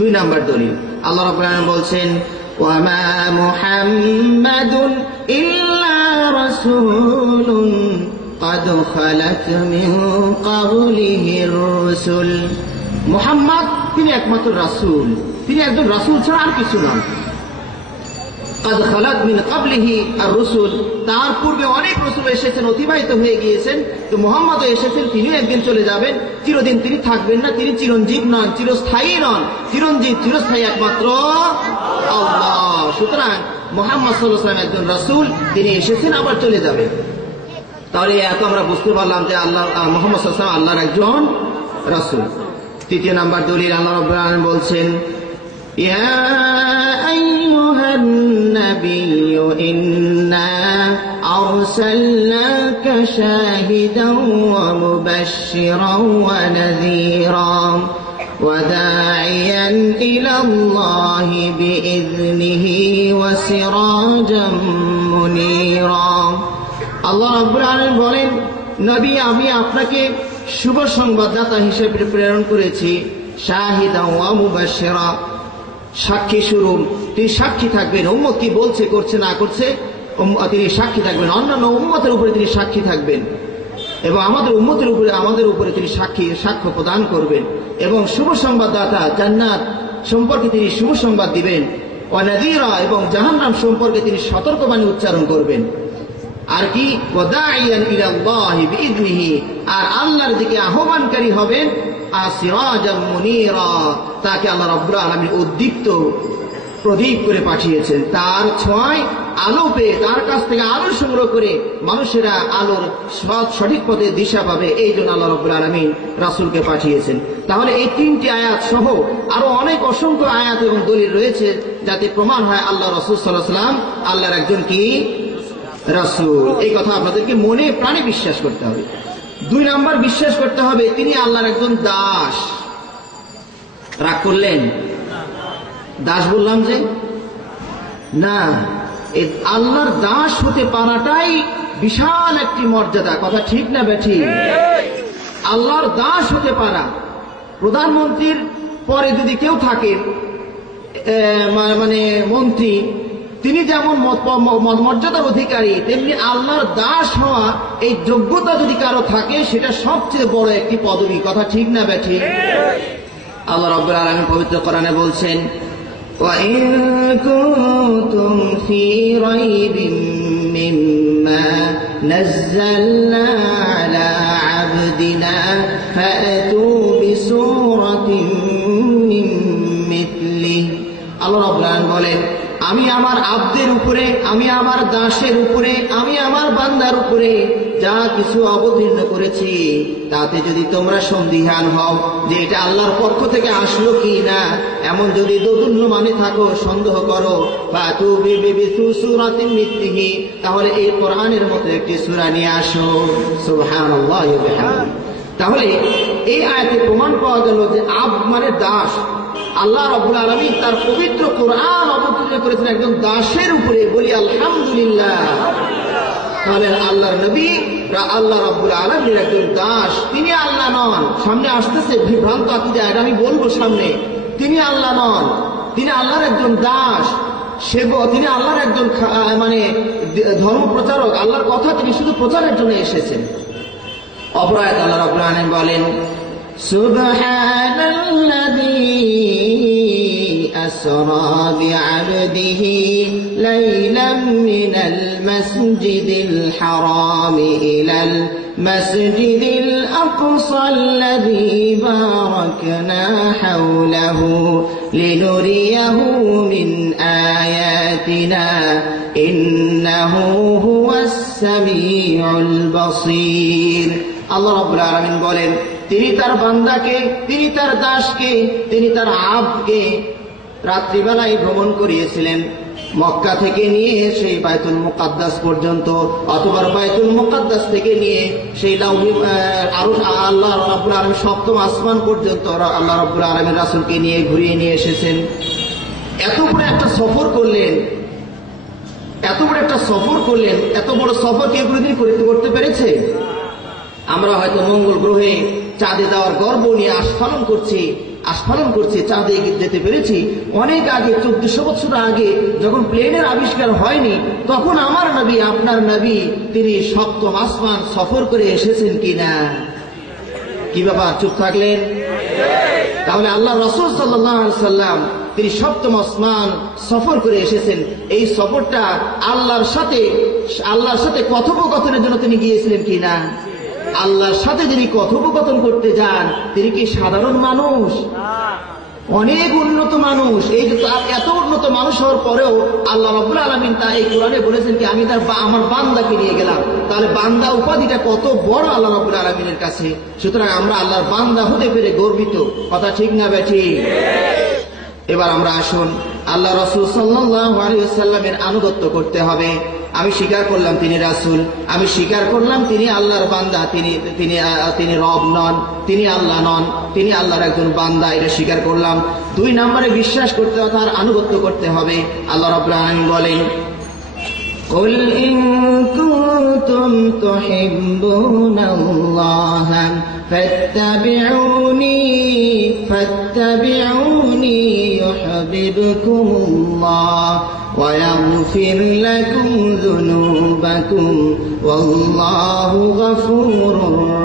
দুই নাম্বার দলিল আল্লাহ রাব্বুল আলামিন বলছেন ওয়ামা মুহাম্মাদুন ইল্লা রাসূলুন قد خلت من قبله الرسل মুহাম্মদ তিনি একমাত্র রাসূল, তিনি একজন রাসূল ছাড়া আর কিছু নন। قد خلت من قبله الرسل তার পূর্বে অনেক রাসূল এসেছেন, অতিবাহিত হয়ে গিয়েছেন। তো মুহাম্মদ এসেছেন, তিনি একদিন চলে যাবেন, চিরদিন তিনি থাকবেন না, তিনি চিরঞ্জীব নন, চিরস্থায়ী নন। চিরঞ্জীব চিরস্থায়ী একমাত্র আল্লাহ। সুতরাং মুহাম্মদ সাল্লাল্লাহু আলাইহি ওয়াসাল্লাম একজন রাসূল, তিনি এসেছেন আবার চলে যাবেন। তাহলে এত আমরা বুঝতে পারলাম যে আল্লাহ মুহাম্মদ সাল্লাল্লাহু আলাইহি ওয়াসাল্লাম আল্লাহর একজন রাসূল। তৃতীয় নাম্বার দলিল আল্লাহ রাব্বুল আলামিন বলছেন ইয়া আইয়ুহান নাবিয়্যু ইন্না আরসালনাকা শাহিদান ওয়া মুবাশশিরান ওয়া নাযীরা ওয়া দাঈয়ান ইলাল্লাহি বিইذনিহি ওয়া সিরাজাম মুনীরা। আল্লাহ রাব্বুল আলামিন বলেন, নবী আমি আপনাকে শুভ সংবাদদাতা হিসেবে প্রেরণ করেছি, শাহিদান ওয়া মুবাশশিরা, সাক্ষী স্বরূপ। তিনি সাক্ষী থাকবেন, উম্মত কি বলছে, করছে না করছে, তিনি সাক্ষী থাকবেন। অন্যান্য উম্মতের উপরে তিনি সাক্ষী থাকবেন এবং আমাদের উম্মতের উপরে আমাদের উপরে তিনি সাক্ষ্য প্রদান করবেন। এবং শুভ সংবাদদাতা, জান্নাত সম্পর্কে তিনি শুভ সংবাদ দিবেন, ওয়া নাযীরা, এবং জাহান্নাম সম্পর্কে তিনি সতর্কবাণী উচ্চারণ করবেন। আর কি ওয়াদাইয়ান ইলাল্লাহি বিইذনিহি, আর আল্লাহর দিকে আহ্বানকারী হবেন, আর সিরাজাম মুনীরা, তাকে আল্লাহ রাব্বুল আলামিন উদ্দীপ্ত প্রদীপ করে পাঠিয়েছেন। তার ছোঁয়ায় আলো পেয়ে, তার কাছ থেকে আলো সংগ্রহ করে মানুষেরা আলোর সঠিক পথে দিশা পাবে, এই জন্য আল্লাহ রাব্বুল আলামিন রাসূলকে পাঠিয়েছেন। তাহলে এই তিনটি আয়াত সহ আরো অনেক অসংখ্য আয়াত এবং দলিল রয়েছে, যাতে প্রমাণ হয় আল্লাহ রাসূল সাল্লাল্লাহু আলাইহি ওয়াসাল্লাম আল্লাহর একজন কি রাসূল। এই কথা আপনাদেরকে মনে প্রাণে বিশ্বাস করতে হবে। দুই নাম্বার বিশ্বাস করতে হবে তিনি আল্লাহর একজন দাস। রাগ করলেন? দাস বললাম যে না, আল্লাহর দাস হতে পারাটাই বিশাল একটি মর্যাদা। কথা ঠিক না বেঠিক? আল্লাহর দাস হতে পারা, প্রধানমন্ত্রীর পরে যদি কেউ থাকে মানে মন্ত্রী, তিনি যেমন মর্যাদার অধিকারী, তেমনি আল্লাহর দাস হওয়া এই যোগ্যতা যদি কারো থাকে, সেটা সবচেয়ে বড় একটি পদবী। কথা ঠিক না বেঠিক? আল্লাহ রাব্বুল আলামিন পবিত্র কোরআনে বলছেন وَإِن كُنتُمْ فِي رَيْبٍ مِّمَّا نَزَّلْنَا عَلَى عَبْدِنَا فَأْتُوا بِسُورَةٍ مِّن مِّثْلِهِ। আল্লাহ রাব্বুল আলামিন বলেন, আমি আমার আব্দের উপরে, আমি আমার দাসের উপরে, আমি আমার বান্দার উপরে যা কিছু অবতীর্ণ করেছি, তাতে যদি তোমরা সন্দিহান হও যে এটা আল্লাহর পক্ষ থেকে আসলো কি না, এমন যদি দোদুল্য মানে থাকো, সন্দেহ করো, ফাতু বিসূরাতিন মিথলিহি, তাহলে এই কোরআনের মতো একটি সূরা নিয়ে আসো। সুবহানাল্লাহি ওয়া বিহামদিহি। তাহলে এই আয়াতে প্রমাণ পাওয়া গেল যে আব্দ মানে দাস। আল্লাহ রাব্বুল আলামিন তার পবিত্র কোরআন অবতীর্ণ করেছেন একজন দাসের উপরে। বলি আলহামদুলিল্লাহ। তাহলে আল্লাহর নবী আল্লাহ রাব্বুল আলামিনের একজন দাস, তিনি আল্লাহ নন। সামনে আসতেছে বিভ্রান্ত আকীদা, এটা আমি বলবো সামনে। তিনি আল্লাহ নন, তিনি আল্লাহর একজন দাস, তিনি আল্লাহর একজন মানে ধর্ম প্রচারক। আল্লাহর কথা তিনি শুধু প্রচারের জন্য এসেছেন। অপর আয়াতে আল্লাহ রাব্বুল আলামিন বলেন সুবহানাল্লাযী আসরা বিআবদিহি লাইলাম মিনাল মাসজিদিল হারাম ইলাল মাসজিদিল আকসাল্লাযী বারাকনা হাওলাহু লিনুরিয়াহু মিন আয়াতিনা ইন্নাহু হুয়াস সামিউল বাসীর। আল্লাহ রাব্বুল আলামিন বলেন, তিনি তার বান্দাকে, তিনি তার দাসকে, তিনি তার আব্দকে রাত্রিবেলায় ভ্রমণ করিয়েছিলেন, মক্কা থেকে নিয়ে সেই বাইতুল মুকাদ্দাস পর্যন্ত, অথবা বাইতুল মুকাদ্দাস থেকে নিয়ে সেই আল্লাহ রাব্বুল আলামিন সপ্তম আসমান পর্যন্ত আল্লাহ রাব্বুল আলামিন রাসূলকে নিয়ে ঘুরিয়ে নিয়ে এসেছেন। এত বড় একটা সফর করলেন, এত বড় একটা সফর করলেন। এত বড় সফর কেউ কোনোদিন করতে পেরেছে? আমরা হয়তো মঙ্গল গ্রহে চাঁদে যাওয়ার গর্ব নিয়ে আস্ফালন করছি, আস্ফালন করছে, চাঁদে যেতে পেরেছি। অনেক আগে 1400 বছর আগে যখন প্লেনের আবিষ্কার হয়নি, তখন আমার নবী, আপনার নবী, তিনি সপ্তম আসমান সফর করে এসেছেন কিনা? কি ব্যাপার, চুপ থাকলেন? তাহলে আল্লাহ রাসূল সাল্লাল্লাহু আলাইহি সাল্লাম তিনি সপ্তম আসমান সফর করে এসেছেন। এই সফরটা আল্লাহর সাথে কথোপকথনের জন্য তিনি গিয়েছিলেন কিনা? আল্লাহর সাথে যিনি কথোপকথন করতে যান, তিনি কি সাধারণ মানুষ? অনেক উন্নত মানুষ। এই যে এত উন্নত মানুষ হওয়ার পরেও আল্লাহ রাব্বুল আলামিন তা এই কোরআনে বলেছেন কি আমি আমার বান্দাকে নিয়ে গেলাম। তাহলে বান্দা উপাধিটা কত বড় আল্লাহ রাব্বুল আলামিনের কাছে। সুতরাং আমরা আল্লাহর বান্দা হতে পেরে গর্বিত। কথা ঠিক না বেঠিক? এবার আমরা আসুন, আল্লাহ রাসূল সাল্লাল্লাহু আলাইহি ওয়াসাল্লামের আনুগত্য করতে হবে। আমি স্বীকার করলাম তিনি রাসূল, আমি স্বীকার করলাম তিনি আল্লাহর বান্দা, তিনি রব নন, তিনি আল্লাহ নন, তিনি আল্লাহর একজন বান্দা, এটা স্বীকার করলাম। 2 নম্বরে বিশ্বাস করতে হবে, তার আনুগত্য করতে হবে। আল্লাহ রাব্বুল আলামিন বলেন, قل إن كنتم تحبون الله فاتبعوني يحببكم الله ويغفر لكم ذنوبكم والله غفور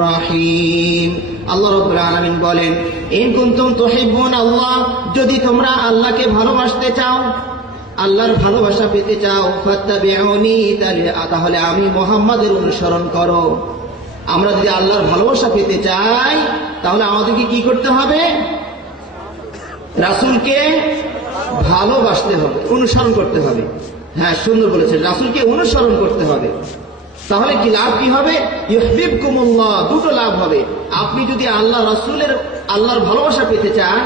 رحيم। আল্লাহ রাব্বুল আলামিন বলেন, ইন কুনতুম তুহিব্বুন আল্লাহ, যদি তোমরা আল্লাহকে ভালোবাসতে চাও, আল্লাহর ভালোবাসা পেতে চাও, ফাত্তাবিউনি, তাহলে আমি মুহাম্মাদের অনুসরণ করো। আমরা যদি আল্লাহর ভালোবাসা পেতে চাই, তাহলে আমাদেরকে কি করতে হবে? রাসূলকে ভালোবাসতে হবে, অনুসরণ করতে হবে। হ্যাঁ, সুন্দর বলেছেন, রাসূলকে অনুসরণ করতে হবে। তাহলে কি লাভ কি হবে? ইউহিব্বুকুমুল্লাহ, 2টো লাভ হবে। আপনি যদি আল্লাহর ভালোবাসা পেতে চান,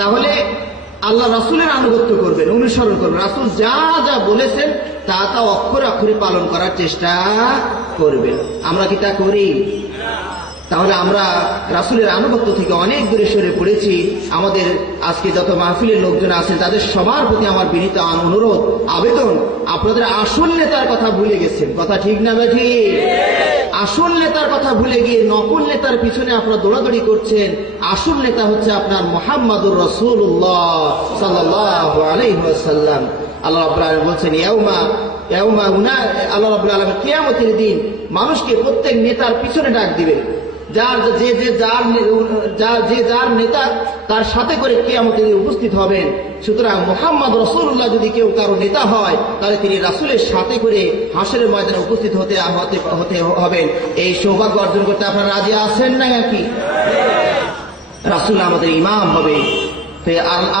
তাহলে আল্লাহ রাসূলের আনুগত্য করবেন, অনুসরণ করবেন। রাসূল যা যা বলেছেন তা অক্ষরে অক্ষরে পালন করার চেষ্টা করবেন। আমরা কি তা করি? তাহলে আমরা রাসূলের আনুগত্য থেকে অনেক দূরে সরে পড়েছি। আমাদের আজকে যত মাহফিলের লোকজন আছেন, তাদের সবার প্রতি আমার বিনীত অনুরোধ, আবেদন, আপনাদের আসল নেতার কথা ভুলে গেছেন। কথা ঠিক না বেঠি? আসল নেতার কথা ভুলে গিয়ে নকল নেতার পিছনে আপনারা দৌড়াদৌড়ি করছেন। আসল নেতা হচ্ছে আপনার মুহাম্মাদুর রাসূলুল্লাহ সাল্লাল্লাহু আলাইহি ওয়াসাল্লাম। আল্লাহ রাব্বুল আলামিন বলছেন, আল্লাহ রাব্বুল আলামিন কিয়ামতের দিন মানুষকে প্রত্যেক নেতার পিছনে ডাক দিবেন। যার নেতা তার সাথে করে কিয়ামতে উপস্থিত হবেন। সুতরাং মুহাম্মদ রাসূলুল্লাহ যদি কেউ কারো নেতা হয়, তাহলে তিনি রাসূলের সাথে করে হাসরের ময়দানে উপস্থিত হতে হবেন। এই সৌভাগ্য অর্জন করতে আপনারা রাজি আছেন না নাকি? রাসূল আমাদের ইমাম হবে,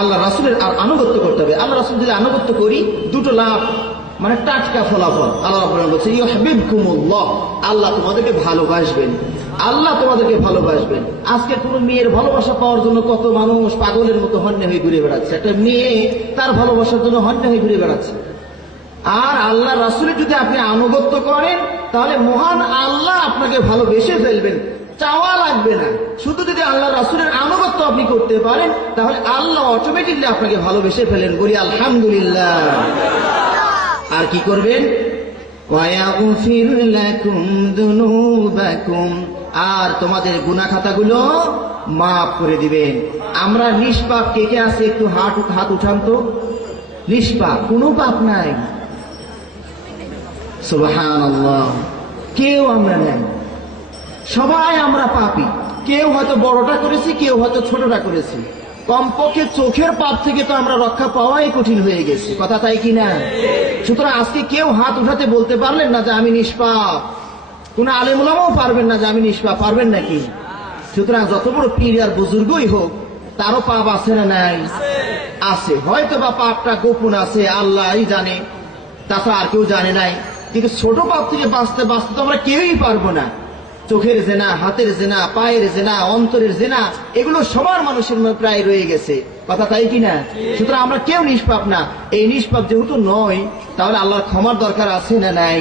আল্লাহ রাসূলের আনুগত্য করতে হবে। আল্লাহ রাসূল যদি আনুগত্য করি, 2টো লাভ, মানে টাটকা ফলাফল। আল্লাহ রাব্বুল আলামিন বলছেন, ইউহিব্বুকুমুল্লাহ, আল্লাহ তোমাদেরকে ভালোবাসবেন, আল্লাহ তোমাদেরকে ভালোবাসবেন। আজকে কোন মেয়ের ভালোবাসা পাওয়ার জন্য কত মানুষ পাগলের মতো হন্যে হয়ে ঘুরে বেড়াচ্ছে। একটা মেয়ে তার ভালোবাসার জন্য হন্যে হয়ে ঘুরে বেড়াচ্ছে। আর আল্লাহ রাসূলের যদি আপনি আনুগত্য করেন, তাহলে মহান আল্লাহ আপনাকে ভালোবেসে ফেলবেন, চাওয়া লাগবে না। শুধু যদি আল্লাহ রাসূলের আনুগত্য আপনি করতে পারেন, তাহলে আল্লাহ অটোমেটিকলি আপনাকে ভালোবেসে ফেলেন। বলি আলহামদুলিল্লাহ। আর কি করবেন? ওয়ায়াগফির লাকুম যুনুবাকুম, আর তোমাদের গুনাহ খাতাগুলো মাফ করে দিবেন। আমরা নিষ্পাপ কে কে আছে? একটু হাত উঠান তো। নিষ্পাপ, কোনো পাপ নাই। সুবহানাল্লাহ। কেউ আমরা নাই, সবাই আমরা পাপী। কেউ হয়তো বড়টা করেছি, কেউ হয়তো ছোটটা করেছি। কমপক্ষে চোখের পাপ থেকে তো আমরা রক্ষা পাওয়াই কঠিন হয়ে গেছে। কথা তাই কিনা? সুতরাং আজকে কেউ হাত উঠাতে বলতে পারলেন না যে আমি নিষ্পাপ। কোন আলেম ওলামাও পারবেন না যে আমি নিষ্পাপ, পারবেন নাকি? সুতরাং যত বড় পীর আর বুজুর্গই হোক, তারও পাপ আছে না নাই? আছে। হয়তো বা পাপটা গোপন আছে, আল্লাহই জানে, তাছাড়া আর কেউ জানে নাই। কিন্তু ছোট পাপ থেকে বাঁচতে বাঁচতে তো আমরা কেউই পারবো না। চোখের জেনা, হাতের জেনা, পায়ের জেনা, অন্তরের জেনা, এগুলো সবার মানুষের মধ্যে প্রায় রয়ে গেছে। কথা তাই কিনা? সুতরাং আমরা কেউ নিষ্পাপ না। এই নিষ্পাপ যেহেতু নয়, তাহলে আল্লাহর ক্ষমার দরকার আছে না নাই?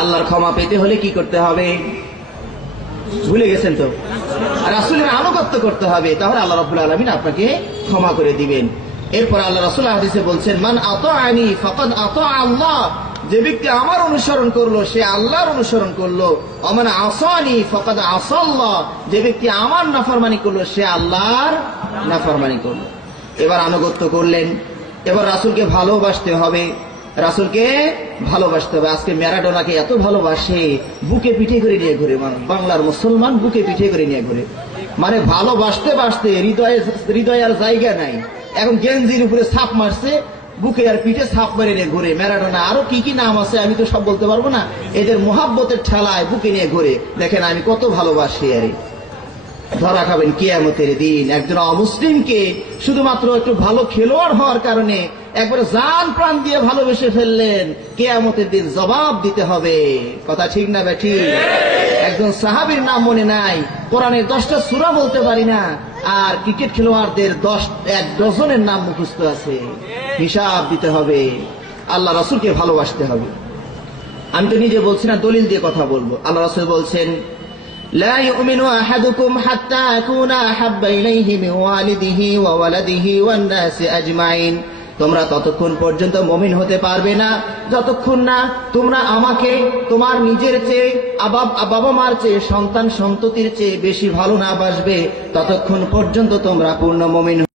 আল্লাহর ক্ষমা পেতে হলে কি করতে হবে? ভুলে গেছেন তো? রাসূলের আনুগত্য করতে হবে, তাহলে আল্লাহ রাব্বুল আলামিন আপনাকে ক্ষমা করে দিবেন। এরপর আল্লাহ রাসূল হাদিসে বলছেন, মান আতাআনি ফাকাদ আতাআ আল্লাহ, যে ব্যক্তি আমার অনুসরণ করলো সে আল্লাহর অনুসরণ করলো, ওমান আসানি ফাকাদ আসাল্লাহ, যে ব্যক্তি আমার নাফরমানি করলো সে আল্লাহর নাফরমানি করলো। এবার আনুগত্য করলেন, এবার রাসূলকে ভালোবাসতে হবে, রাসূলকে ভালোবাসতে হবে। আজকে ম্যারাডোনাকে এত ভালোবাসে, বুকে পিঠে করে নিয়ে ঘুরে মানুষ, বাংলার মুসলমান বুকে পিঠে করে নিয়ে ঘুরে, মানে ভালোবাসতে বাসতে হৃদয়ে আর জায়গা নাই। এখন গেঞ্জির উপরে ছাপ মারছে, বুকে আর পিঠে ছাপ মেরে নিয়ে ঘুরে ম্যারাডোনা, আরো কি কি নাম আছে আমি তো সব বলতে পারবো না। এদের মোহাব্বতের ঠেলায় বুকে নিয়ে ঘুরে, দেখেন আমি কত ভালোবাসি। আরে ধরা খাবেন কিয়ামতের দিন। একজন অমুসলিমকে শুধুমাত্র একটু ভালো খেলোয়াড় হওয়ার কারণে একবারে জান প্রাণ দিয়ে ভালোবেসে ফেললেন, কিয়ামতের দিন জবাব দিতে হবে। কথা ঠিক না বেঠি? একজন সাহাবীর নাম মনে নাই, কোরআনের 10টা সূরা বলতে পারি না, আর ক্রিকেট খেলোয়াড়দের 1 ডজনের নাম মুখস্থ আছে। হিসাব দিতে হবে। আল্লাহ রাসূলকে ভালোবাসতে হবে। আমি তো নিজে বলছি না, দলিল দিয়ে কথা বলবো। আল্লাহ রাসূল বলছেন, لا يؤمن أحدكم حتى أكون أحب إليه من والده وولده والناس أجمعين। তোমরা ততক্ষণ পর্যন্ত মুমিন হতে পারবে না যতক্ষণ না তোমরা আমাকে তোমার নিজের চেয়ে, বাবা মার চেয়ে, সন্তান সন্ততির চেয়ে বেশি ভালো না বাসবে, ততক্ষণ পর্যন্ত তোমরা পূর্ণ মুমিন